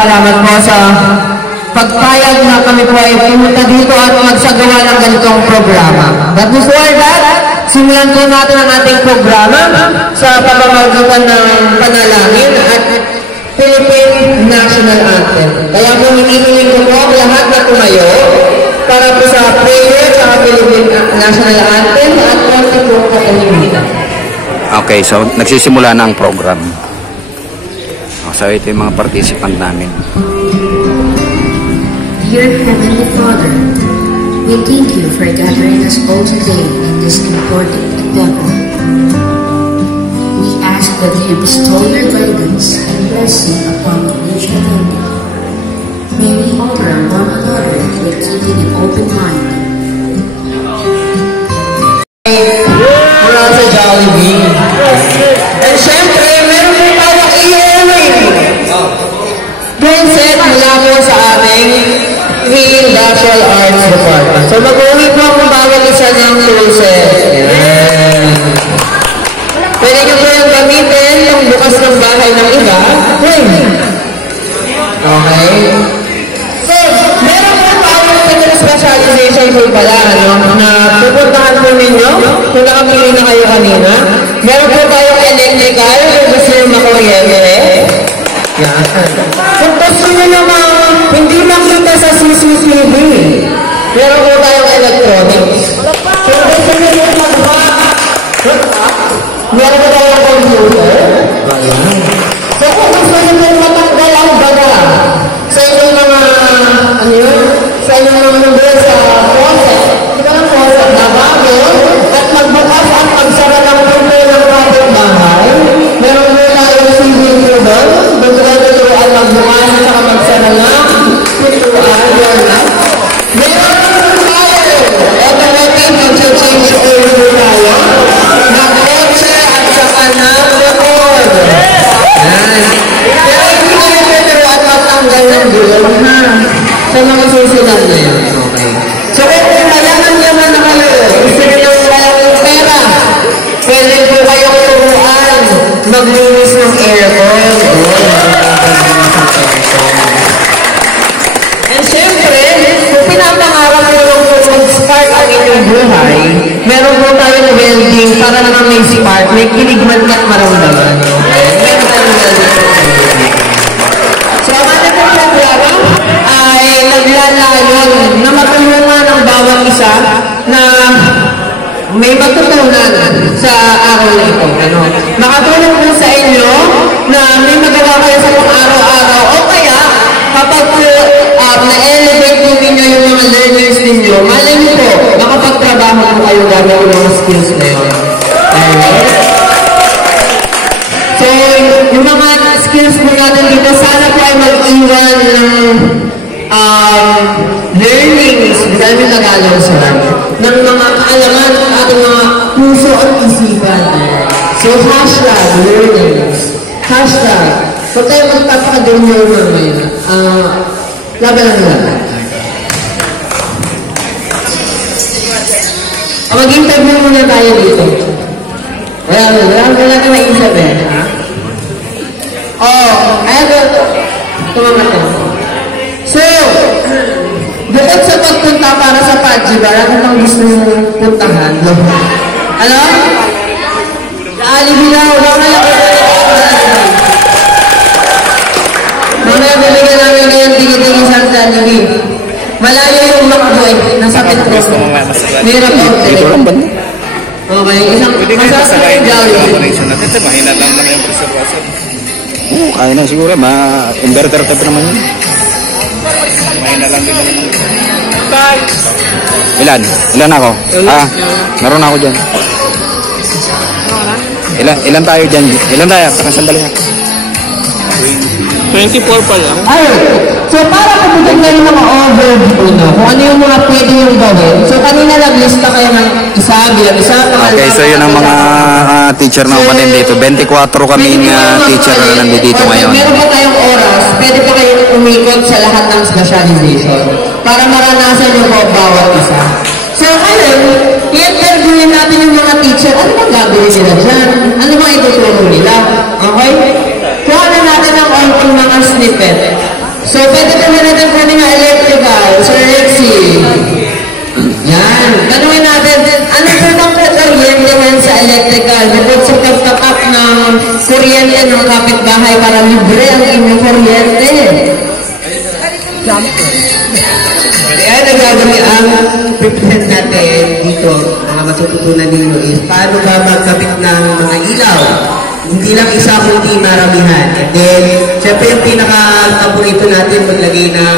salamat po sa pagpayag na kami po ay pumunta dito at magsagawa ng ganitong programa. But before that, simulan po natin ang ating programa sa pamamagitan ng panalangin at Philippine National Anthem. Kaya po hinihiling ko po ang lahat na tumayo para po sa prayer sa Philippine National Anthem at konti po katahimikan. Okay, so nagsisimula na ang program. So ito yung mga participant namin. Dear Heavenly Father, we thank you for gathering us all today in this important endeavor. We ask that you bestow your guidance and blessing upon each and every. May we honor one another by keeping an open mind. Mula sa Jollibee. And syempre, meron po tayong i-hearing. Princess mula po sa aming Industrial Arts Department. So mag-uwi po ang bawat isa ng process. Yan. Pwede nyo po yung gamitin yung bukas ng bahay ng iba. Okay. So, meron po tayong specialization po pala, na pupuntahan po ninyo kung nakapili na kayo kanina. Meron po tayong electrical, kung gusto nyo makuryente. Yan. Kung gusto nyo naman hindi makita sa CCTV, meron po tayong electronics. Kung gusto nyo yung meron po tayong computer. So kung gusto nyo yung matanggal ang baga sa inyong mga, ano yun? Sa inyong mga number sa faucet. Ito ang faucet na bago at magbukas at magsara ng pinto ng kapitbahay. Meron po tayong ceiling po doon. Doon ko tayo turuan magbukas at saka magsara ng pintuan. Yun na. Meron po tayo. Automatic mag-change oil po tayo. Mag-kotse at saka ng record. Yan. Pero hindi kayo turuan matanggal ng gulong ha. Sa mga susunod na yan. Okay. So kung malaman naman na kayo, gusto nyo lang walang pera, pwede po kayong turuan maglinis ng aircon. And syempre, kung pinapangarap nyo lang po mag-spark ang inyong buhay, meron po tayong welding para naman may spark, may kilig man at maramdaman. Okay? Meron tayong welding. So ang ating programa ay naglalayon na matulungan ng bawat isa na may matutunan sa araw na ito. Ano? Makatulong po sa inyo na may magawa kayo sa pang-araw-araw o kaya kapag na-elevate po ninyo yung mga learners ninyo, malay niyo po, makapagtrabaho po kayo gamit yung mga skills na yun. So, yung mga skills po natin dito, sana po ay mag-iwan ng learnings, dahil may nagalaw sila, ng mga kaalaman ng ating mga puso at isipan. So, hashtag learnings. Hashtag, kung tayo magpapakadunyo mamaya, laban lang natin. Mag-interview muna tayo dito. Wala ka naisip eh. Tumamatay. So, bukod sa pagpunta para sa Pajibar, ano kang gusto mong puntahan? Ano? Alibilaw, mamaya bibigyan namin ngayon tigi-tigi sa Jollibee. Malayo yung makbo eh, nasa Petros. Meron po. Okay, isang masasal yung Jollibee. Ito, mahina lang naman yung preservation. Oo, kaya na siguro. Inverter type naman yun. Mahina lang din naman. Ilan ako? Meron ako dyan. Ilan tayo dyan? Ilan tayo? Parang sandali na. 24 pa lang. So para kapag na yung mga overview, kung ano yung mga pwede yung gawin. So kanina naglista kayo ng isa, bilang isa. Okay, so yun ang mga teacher na umanin dito. 24 kaming teacher na nandito ngayon. Meron pa tayong oras, pwede pa kayong umikot sa lahat ng specialization para maranasan yung bawat isa. So ngayon, i-interviewin natin yung mga teacher. Ano bang gagawin nila dyan? Ano bang ituturo nila? Okay? Kuha na natin ang onting mga snippet ng kapitbahay para libre ang inyong kuryente. Kaya nagagawin ang present natin dito, mga matututunan ninyo is paano ka magkabit ng mga ilaw. Hindi lang isa kundi maramihan. And then, syempre yung pinaka-paborito natin maglagay ng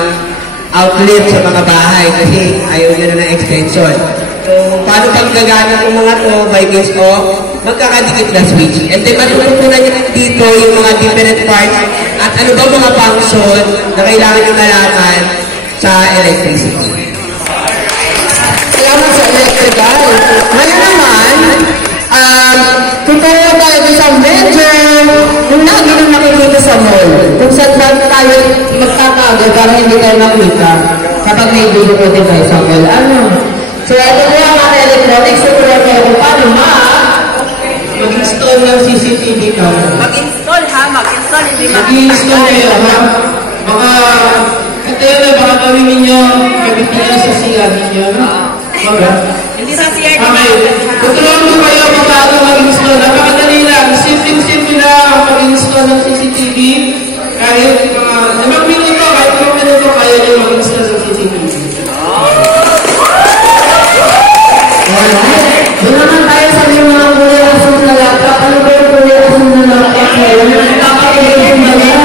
outlet sa mga bahay kasi ayaw nyo na ng extension. So, paano pag gagamit ng mga to by means of magkakadikit na switch. And then, matututunan nyo dito yung mga different parts at ano ba mga function na kailangan nyo nalaman sa electricity. Salamat sa electrical. Ngayon naman, tuturo tayo sa medyo yung lagi nang nakikita sa mall. Kung saan tayo magtatago para hindi tayo makita kapag may video ko device sa mall. So, ito po ang mga electronics. Tuturo tayo kung paano mag-install ng CCTV camera. Mag-install ha? Mag-install, hindi mag-install kayo ha? Ito yun, baka gawin ninyo, kapit ninyo sa CR ninyo. Hindi sa CR, okay. Tutulungan ko kayo kung paano mag-install. Napakadali lang. Simple lang mag-install ng CCTV. Kahit mga 5 minuto, kahit 5 minuto, kaya nyo mag-install ng CCTV. Doon naman tayo sa mga kulay asun na laptop. Ano ba yung kulay asun na laptop? Napakadali ba yan?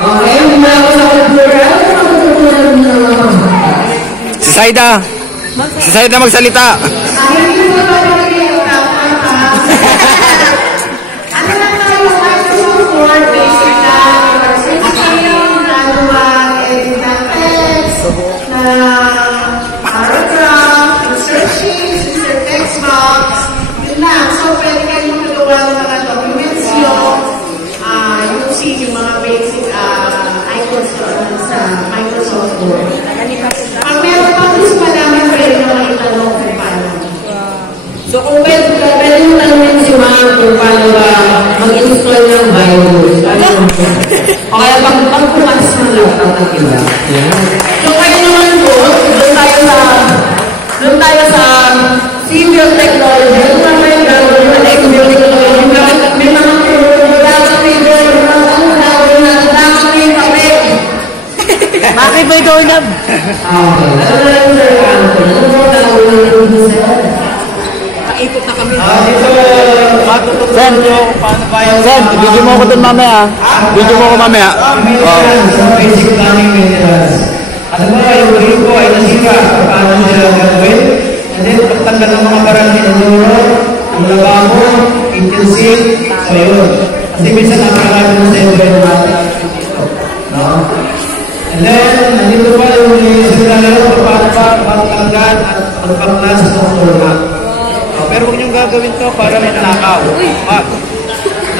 Okay, mula ko sa kultura. Si Saida magsalita. Ano lang tayo, Microsoft Word, basic lang. Edit ng text, paragraph, insert sheets, insert text box. Yun lang. So, pwede kayo magawa ng mga documents using yung mga basic icons sa Microsoft Word. Pag meron pa gusto malaman, pwede naman itanong kung paano. So kung pwede mo tanongin si Ma'am kung paano mag-install ng virus. O kaya pag pumatas ng laptop ng iba. So kayo naman po, doon tayo sa civil technology. Doon naman yung gagawin na civil technology. May mga bakit may doorknob? Nakipot na kami. Sen, video mo ako dun mamaya. Video mo ako mamaya. Basic planning maintenance. At yung gripo ay nasira. Paano sila gagawin? And then, pagtanggal ng mga barang tinuturo, ang lababo, intensive, so yun. Kasi minsan nakarami mo sa environment. And then, nandito pa yung sinalalaro paano pa magtanggal at magpanglas sa format. Pero huwag niyong gagawin to para may nanakaw.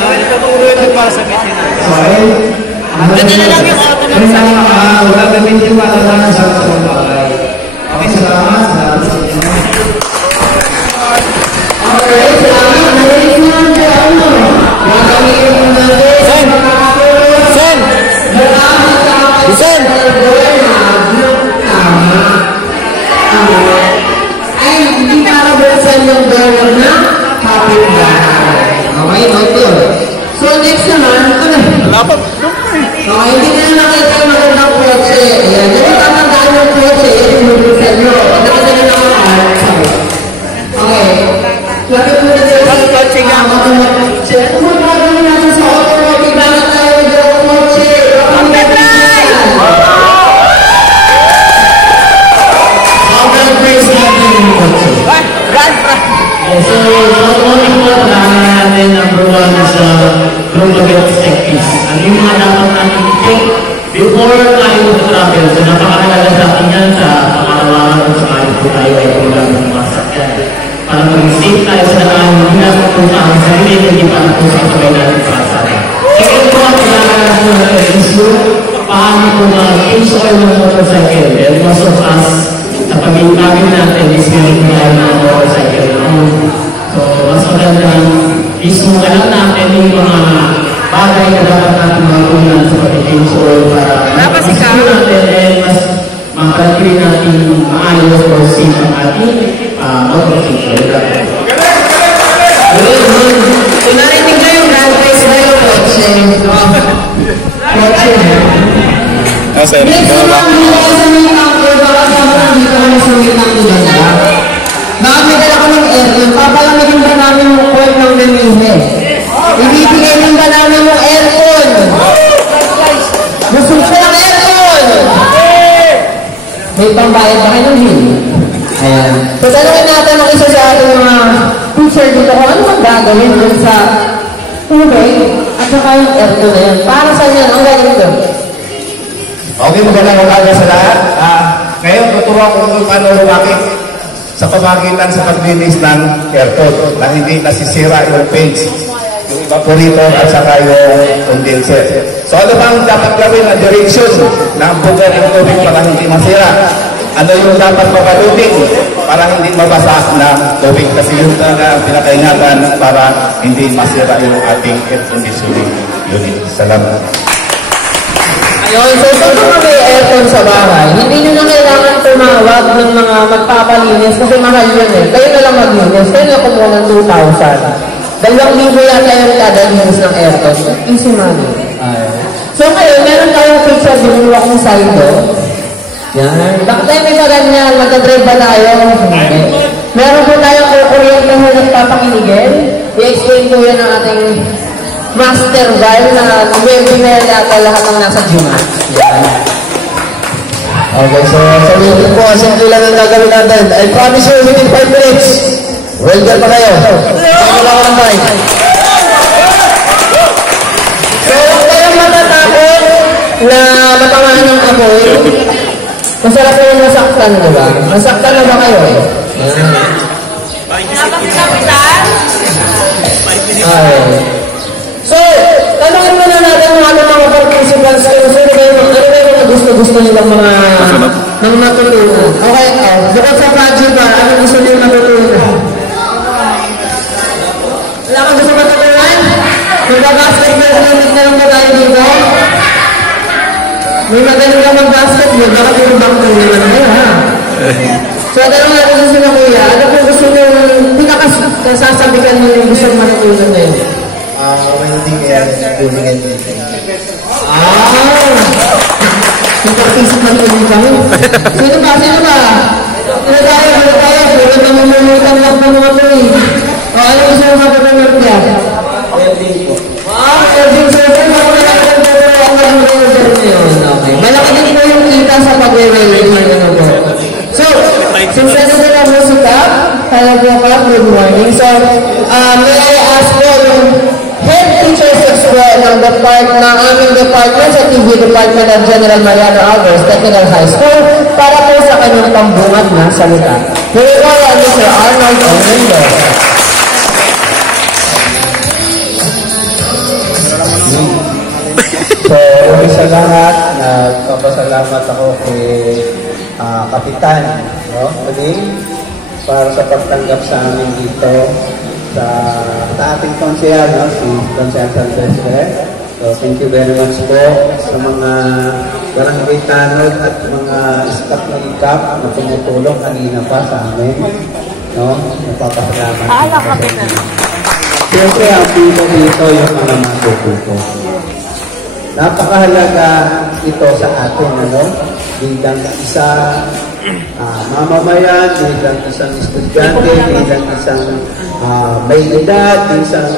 Ituturo ito para sa maintenance. Okay? Ganyan na lang yung auto ng sa wala gamitin para lang sa bagay. Okay, salamat. Salamat sa inyo. Okay, salamat. Narinig naman kayo ano? Gagawin mo na rin. Sen! Sen! Ay, hindi para buksan yung door na kapitbahay. Okay, okay. So, next naman, hindi na nakita yung magandang kotse. Ayan, hindi tatandaan yung kotse, yung bubuksan nyo. Nakita nyo naman outside. Okay. Lagi po na tayo sa kotse nga. Kotse. Ano mo gagawin natin sa automotive? Bakit tayo yung kotse? Ang betray! Sobrang praise natin yung kotse. So, automotive po, kailangan natin number 1 sa Promobit Sectis. Ano yung mga dapat natin i-take before tayo travel? So, napakalaga sa atin yan sa pangarawaran kung sakalit po tayo ay ulang ng mga sakyan. Para mag-safe tayo sa daan, hindi natin po sa aking sarili, hindi pa na po sa sabay natin sa asara. Second po, kailangan natin na issue paano po mag-change oil ng motorcycle. And most of us, sa pag-iipagin natin is meron tayo ng motorcycle. So, mas magandang mismo ka lang natin yung mga bagay na dapat natin makakunan sa pag-change oil para mas-secure natin and mas makakalagay natin maayos or safe ang ating motorcycle. So, narinig na yung sir. Next naman, dito ako sa may counter, baka sobrang dito ako sa may counter ganda. Baka may dala ko ng aircon, papalamigin ba namin yung coil ng Lemihe? Ibibigay lang ba namin yung aircon? Gusto ko ng aircon! May pambayad ba kayo ng bill? Ayan. So, tanongin natin ang isa sa ating mga teacher dito kung ano ang gagawin dun sa tubig at saka yung aircon na yan. Para saan yan? Ang galing ito. Okay, magandang umaga sa lahat. Ngayon, tuturuan ko kung paano lumaki sa pamagitan sa paglinis ng aircon na hindi nasisira yung page, yung evaporator at saka yung condenser. So ano bang dapat gawin na direction na ang buga ng tubig para hindi masira? Ano yung dapat papalutin para hindi mabasa ng tubig? Kasi yun talaga ang pinakaingatan para hindi masira yung ating air conditioning unit. Salamat. Ayun, so kung may aircon sa bahay, hindi nyo na kailangan tumawag ng mga magpapalinis kasi mahal yun eh. Kayo na lang maglinis, kayo na kumuha ng 2,000. 2,000 yata yung kada linis ng aircon. Easy money. So ngayon, meron tayong picture, binuwa kong saldo. Yan. Bakit tayo may paganyan? Magdadrive ba tayo? Hindi. Meron po tayong kukuryente na nagpapakinigin. I-explain po yan ng ating master vibe na webinar yata lahat ng nasa Jumat. Yan. Okay, so sabihin po, simple lang ang gagawin natin. I promise you within 5 minutes. Well done pa kayo. Sama lang ako ng mic. So, huwag kayong matatakot na matamaan ng amoy. Masarap po yung nasaktan, di ba? Nasaktan na ba kayo? So, tanongin muna natin yung ating mga participants kayo. Ano ba yung mga gusto nilang mga natutunan? Okay, bukod sa project ba, ano gusto nilang natutunan? Wala kang gusto matutunan? Magbabasketball na lang ba tayo dito? May magaling ka mag-basketball, baka pinubang ko naman kayo, ha? So, tanong natin sa sila kuya, ano kung gusto nyo, pinakasasabikan nyo yung gusto matutunan na yun? Welding and cooling and heating. Yung participant na ulit kami. Sino ba? Sino ba? Ano tayo? Pwede na mamulutan lang po mga po eh. Ano gusto mo matutunan niya? Welding po. Welding sir. Okay. Malaki din po yung kita sa pag-welding. So, since nasa sila musika, hello po ka, good morning. So, may I ask po yung head teachers as well ng aming department sa TV Department of General Mariano Alvarez Technical High School para po sa kanyang pambungad na salita. Here we are, Mr. Arnold Orlando. So, sa lahat, nagpapasalamat ako kay Kapitan, no? Para sa pagtanggap sa amin dito sa ating konsehal, no? Si Konsehal Silvestre. So, thank you very much po sa mga barangay tanod at mga staff ng ICAP na tumutulong kanina pa sa amin, no? Nagpapasalamat. Kapitan. Siyempre, ang pino dito yung mga matututo. Napakahalaga ito sa atin, ano? Bilang isang mamamayan, bilang isang estudyante, bilang isang may edad, isang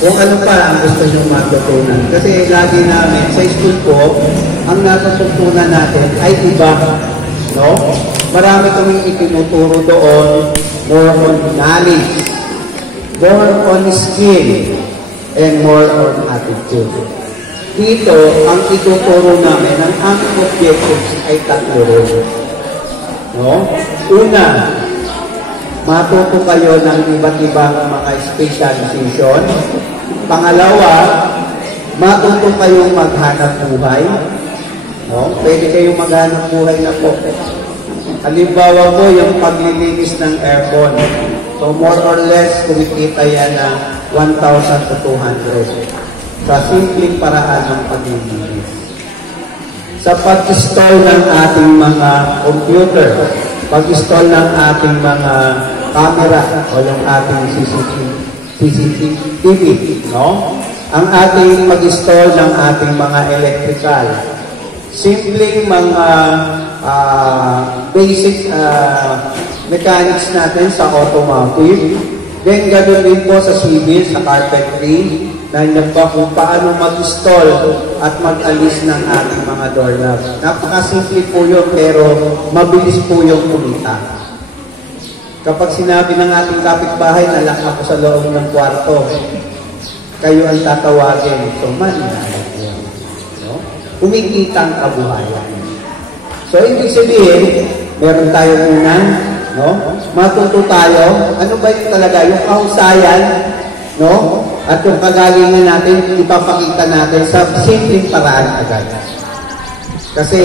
kung ano pa ang gusto nyo matutunan. Kasi lagi namin sa school po, ang natutunan natin ay iba, no? Marami kaming itinuturo doon, more on knowledge, more on skill, and more on attitude. Dito, ang ituturo namin, ang aming objectives ay tatlo rin. No? Una, matuto kayo ng iba't ibang mga specialization. Pangalawa, matuto kayong maghanap buhay. No? Pwede kayong maghanap buhay na po. Halimbawa po, yung paglilinis ng aircon. So, more or less, kumikita yan ng 1,000 to 200. Sa simpleng paraan ng paglilinis. Sa pag-install ng ating mga computer, pag-install ng ating mga camera o yung ating CCTV, no? Ang ating mag-install ng ating mga electrical, simpleng mga basic mechanics natin sa automotive. Then, ganoon din po sa civil, sa carpentry, nandiyan pa kung paano mag-install at mag-alis ng ating mga doorknob. Napakasimple po yun, pero mabilis po yung kumita. Kapag sinabi ng ating kapitbahay, nalak ako sa loob ng kwarto, kayo ang tatawagin. So, maninalag yun. No? Kumikita ang kabuhayan. So, ibig sabihin, meron tayong unan, no? Matuto tayo. Ano ba yung talaga? Yung kahusayan, no? At yung kagalingan natin, ipapakita natin sa simpleng paraan agad. Kasi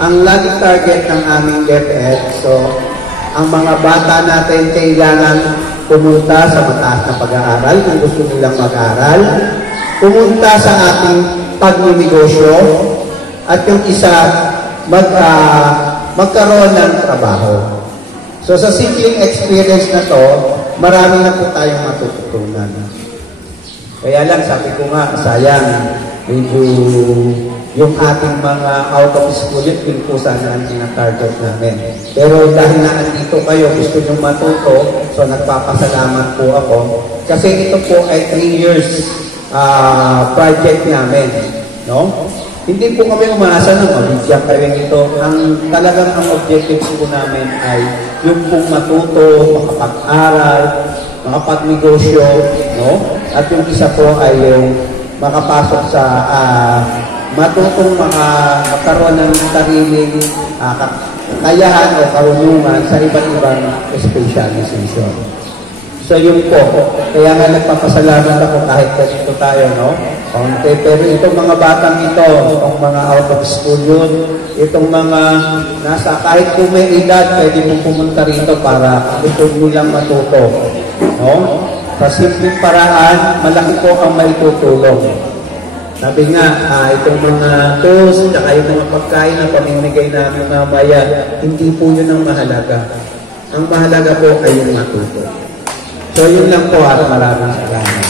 ang laging target ng aming DepEd, so ang mga bata natin kailangan pumunta sa mataas na pag-aaral kung gusto nilang mag-aaral, pumunta sa ating pagninegosyo, at yung isa, magkaroon ng trabaho. So sa simpleng experience na to, marami na po tayong matututunan. Kaya lang, sabi ko nga, sayang, medyo yung ating mga out of school, yun po sana ang tina-target namin. Pero dahil na andito kayo, gusto nyo matuto, so nagpapasalamat po ako. Kasi ito po ay 3 years project namin. No? Hindi po kami umaasa na mabigyan kayo nito. Talagang ang objectives po namin ay yung pong matuto, makapag-aral, makapag-negosyo, no? At yung isa po ay yung makapasok sa matutong magkaroon ng sariling kakayahan o karunungan sa iba't ibang specialization. So yun po, kaya nga nagpapasalamat ako kahit dito tayo, no? Okay, pero itong mga batang ito, itong mga out of school yun, itong mga nasa, kahit kung may edad, pwede mong pumunta rito para gusto nilang matuto. No? Sa simpleng paraan, malaki po ang maitutulong. Sabi nga, itong mga tools, saka yung mga pagkain na pamimigay namin mamaya, hindi po yun ang mahalaga. Ang mahalaga po ay yung matuto. So yun lang po at maraming salamat.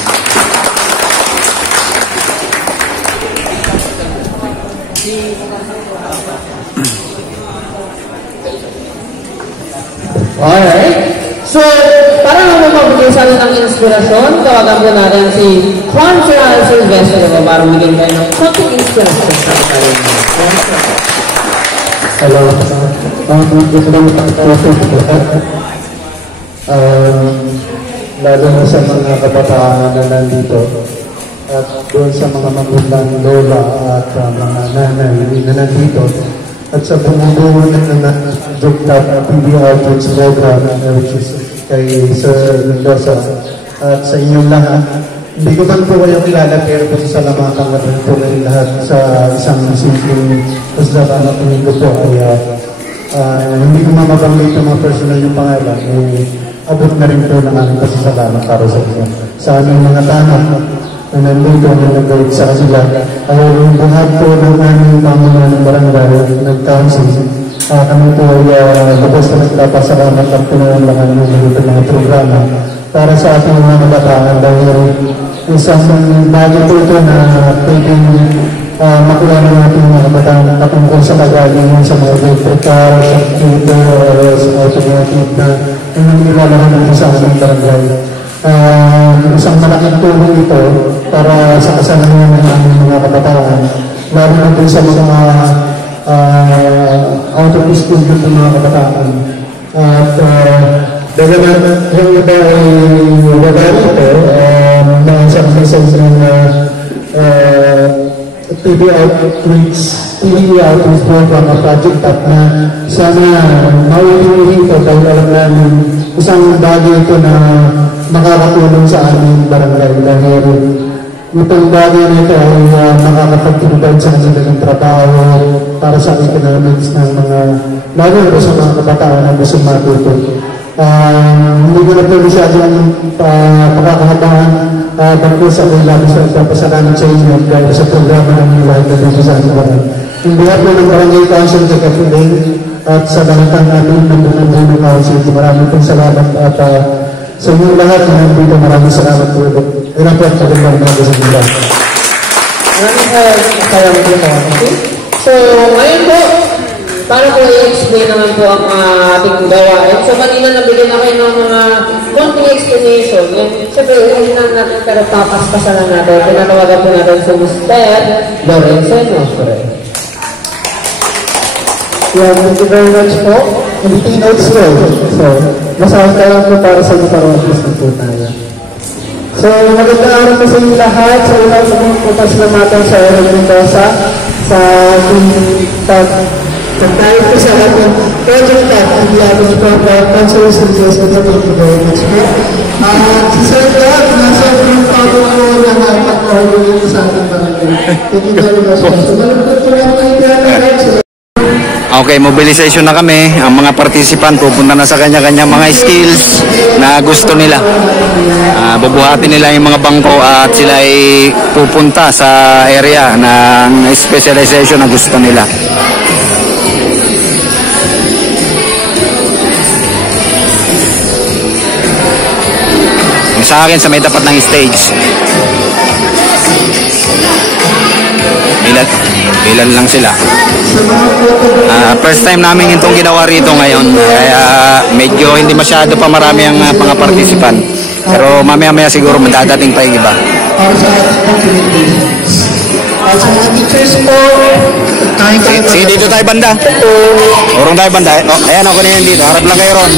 Alright. So, para naman magbigay sa atin ng inspirasyon, tawagan po natin si Juan Ferral Silvestre para bigyan tayo ng konting inspirasyon sa atin. Hello. Gusto naman lalo na sa mga kabataan na nandito at doon sa mga magulang lola at mga nanay na nandito at sa bumubuo na Jugtap PBR Kids Program which is kay Sir Mendoza at sa inyong lahat. Hindi ko man po kayo kilala pero po sa salamatan na po kayo lahat sa isang simpleng paslaban na tingin ko po ay hindi ko mamabanggit ang mga personal yung pangalan abot na rin po ng aming pasasalamat para sa inyo. Sa aming mga tanak na nandito na nag-guide sa kanila, ay yung buhat po ng aming pamumuno ng barangay, nag-council. Kami po ay lubos na nagpapasalamat at pinangalangan ng mga programa para sa ating mga kabataan dahil isang bagay po ito na pwedeng makuha ng ating mga kabataan patungkol sa kagalingan sa mga electrical, sa computer, or sa automotive na nilalaro natin sa ating barangay. Isang malaking tulong ito para sa kasanayan ng aming mga kabataan, lalo na po sa mga out of school ng mga kabataan. At dahil yung iba ay nagagalit ito, na isang message ng TV outreach program at project at na sana maulit ito dahil alam namin isang bagay ito na makakatulong sa aming barangay dahil itong bagay na ito ay makakapagtulong sa kanila ng trabaho para sa economics ng mga lalo ito sa mga kabataan na gusto matuto. Hindi ko na po masyadong pakakahabaan tungkol sa kailangan sa ipapasalamat sa inyo dahil sa programa ng lahat na dito sa ating barangay. Hindi po ng Barangay Council sa Kapiling at sa lahat ng ating ng Council. Maraming pong salamat at sa inyong lahat na nandito maraming salamat po. Ilan po at pagandang mga sa nila. Maraming sayang po. Okay? So, So, ngayon po, para po i-explain naman po ang ating gawain. So, kanina nabigyan na kayo ng mga konting explanation. Siyempre, hindi na natin pero papaspasan na natin. Pinanawagan po natin si Mr. Lorenzeno. Yeah, thank you very much po. Hindi notes po. So, masama ka lang po para sa guitarist na po tayo. So, magandang araw po sa inyo lahat. Sa ilang po pasalamatan sa Aaron Mendoza sa pagtayo po sa ating project at ang diagos po for Council Services. Thank you very much po. Si Sir Dad, nasa yung pagod po na napag-order sa ating barangay. Thank you very much po. So, malapit po lang tayo kaya Okay, mobilization na kami. Ang mga participant pupunta na sa kanya-kanya mga skills na gusto nila. Bubuhatin nila yung mga bangko at sila ay pupunta sa area ng specialization na gusto nila. Yung sa akin, sa may tapat ng stage. Ilan lang sila. First time namin itong ginawa rito ngayon, kaya medyo hindi masyado pa marami ang mga participant. Pero mamaya-maya siguro madadating pa yung iba. Sige, dito tayo banda. Urong tayo banda. Oh, ayan ako na yan dito. Harap lang kayo ron.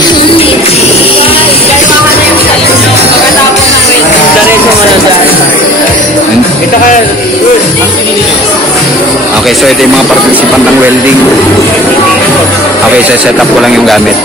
Ito ka, Okay, so ito yung mga participant ng welding. Okay, so set up ko lang yung gamit.